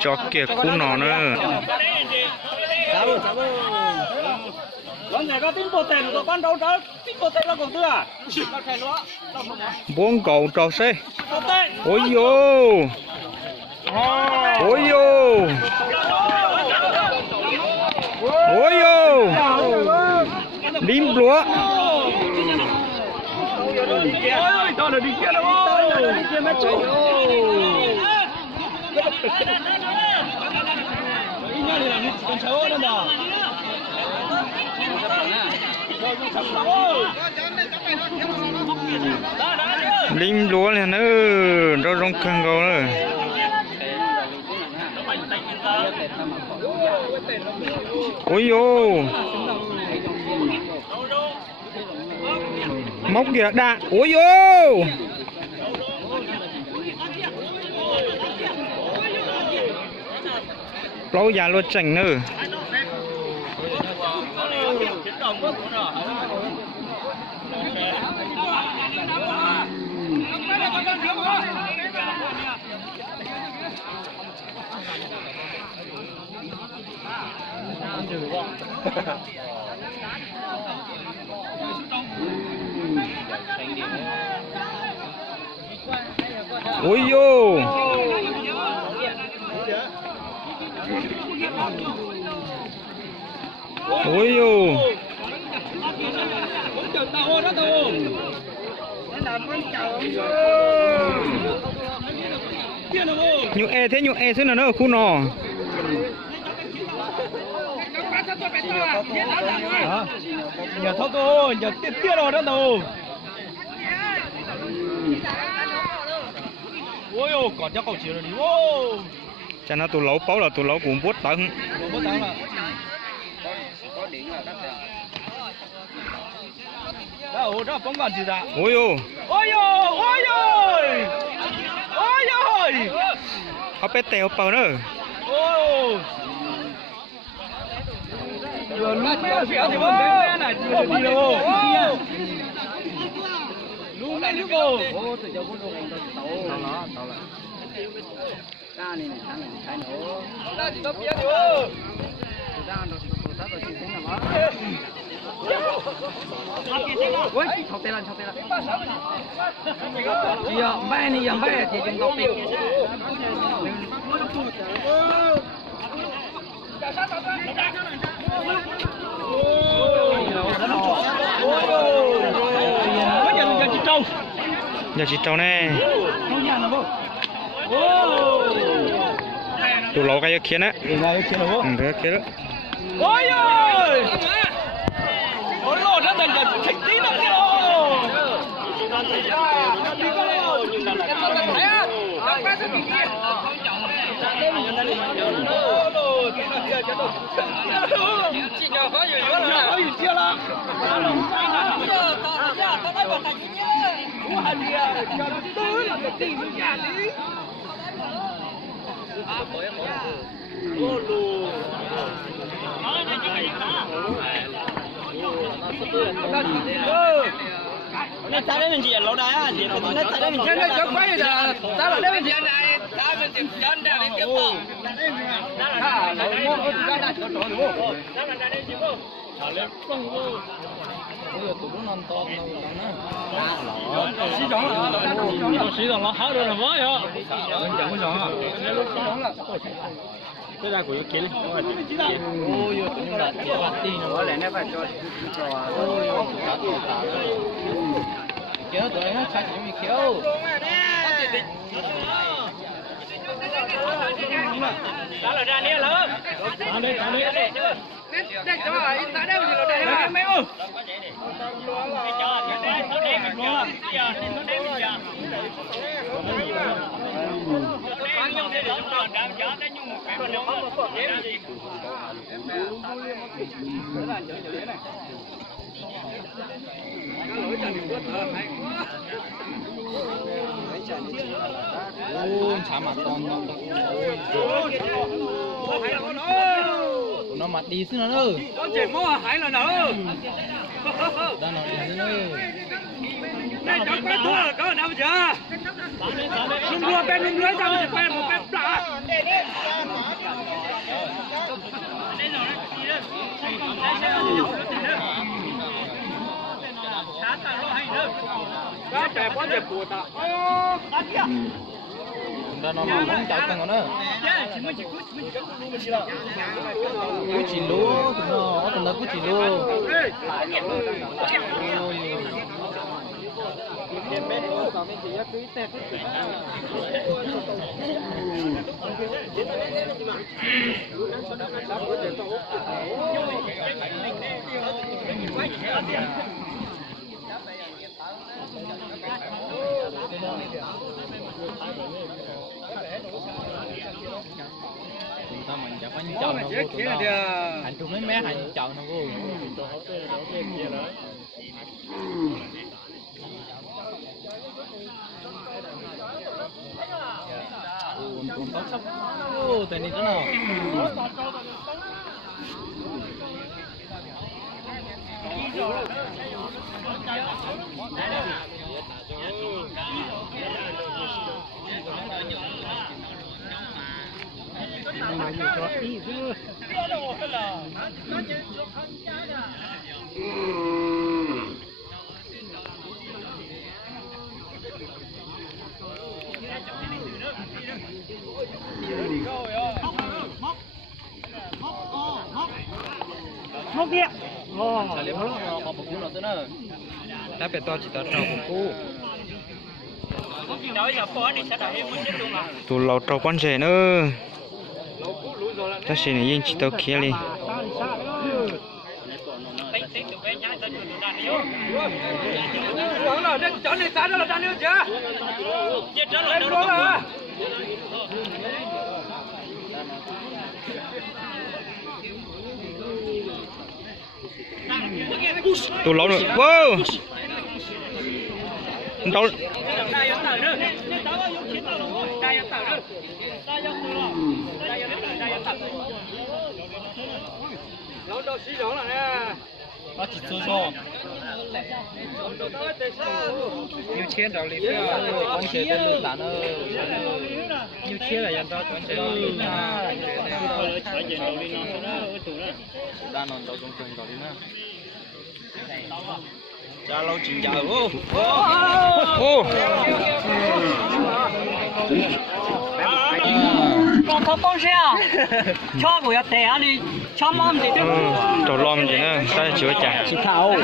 cho kia khu nó nữa buông cầu trò xe ôi vô ôi vô ôi vô đím lúa đím lúa này nữa nó rong căng cầu nữa ôi vô móc kìa đạn ôi vô lâu già luôn chảnh nữa ôi vô ôi vô nhụ e thế nào nữa khu nò nhà thâu tô nhà tiết rồi đó đâu ôi ô còn chắc không chịu rồi đi ô cho nó tụ lẩu báo là tụ lẩu cũng vuốt tận đó bóng bàn gì ra ôi ô ôi ôi ôi ôi ôi ôi họ bé tèo bao nữa ôi vừa nói chuyện thì vấn đề này đi đâu luôn này lúc cô ô tự do cũng không tàu nó lại ra này cái nữa ra thì tóc biết được ra nó thì tụt sát rồi thì thế nào mà ôi chọc tay lên chị ạ bay này dầm bay thì chúng tóc tiêu nhà chị trâu nè tụ lẩu cái kia nè cái kia đó ôi ơi ôi lột nó thành cái thịt tí nó kia chị cho có gì nữa có gì chưa là nó trái đến mình gì lâu đài á, gì nó trái đến mình chơi nó chọc quay rồi, ta là đến mình này, ta mình tìm chân ra để kiếm bò. À, nó ra ra chỗ đúng không? Ra là đây kiếm bò. Thả lên không vô. Bây giờ tụi nó non to đâu nữa. Xí giống là, xí giống nó háo rồi là mới hả? Chẳng có giống à? Xí giống là. Cái ra của cái kia đi. Ôi yo, tụi nó là cái bát tin nó lại nó phải cho kéo tụi nó chạy mình kéo. Đó là ra nè lớn. Ăn đi. Đây cho ai tại đây là đây là mấy ô. Cái cho cái nó đem mình luôn. Giờ nó đem mình giờ. Bán nhau thì giống tròn đang chó đấy nhưng một cái nó không có cái gì. Ô, chả mặt con đâu. Nó mặt đi xí nữa. Con chỉ mua hải là nữa. Đang nói đi xí nữa. Đây cho quay thua có nào chưa? Lung đua bên lung lưới sao chỉ quay một bên đã. chúng ta nó không chặt cần nữa cú chỉ lúa tụi nó cú chỉ lúa chúng ta mình chặt bánh chậu nó vô hành chung mấy mé hành chậu nó vô còn có sắp tại này thế nào mốc kia đã bị to chỉ tao trâu cũng cũ tụi lẩu trâu con rể nữa ta sẽ này yên chỉ tao kia đi tụi lẩu nữa wow đâu nó chỉ số số nhiều chiến đâu đi con chế tên lươn đạn ơi nhiều chiến là dân đó con chế đạn nó đâu trong trường đó đi nữa cha lâu chịu giờ ô còn có con xe à cho của tè anh đi cho mom gì trâu lom gì nữa sao chữa chả chỉ khảo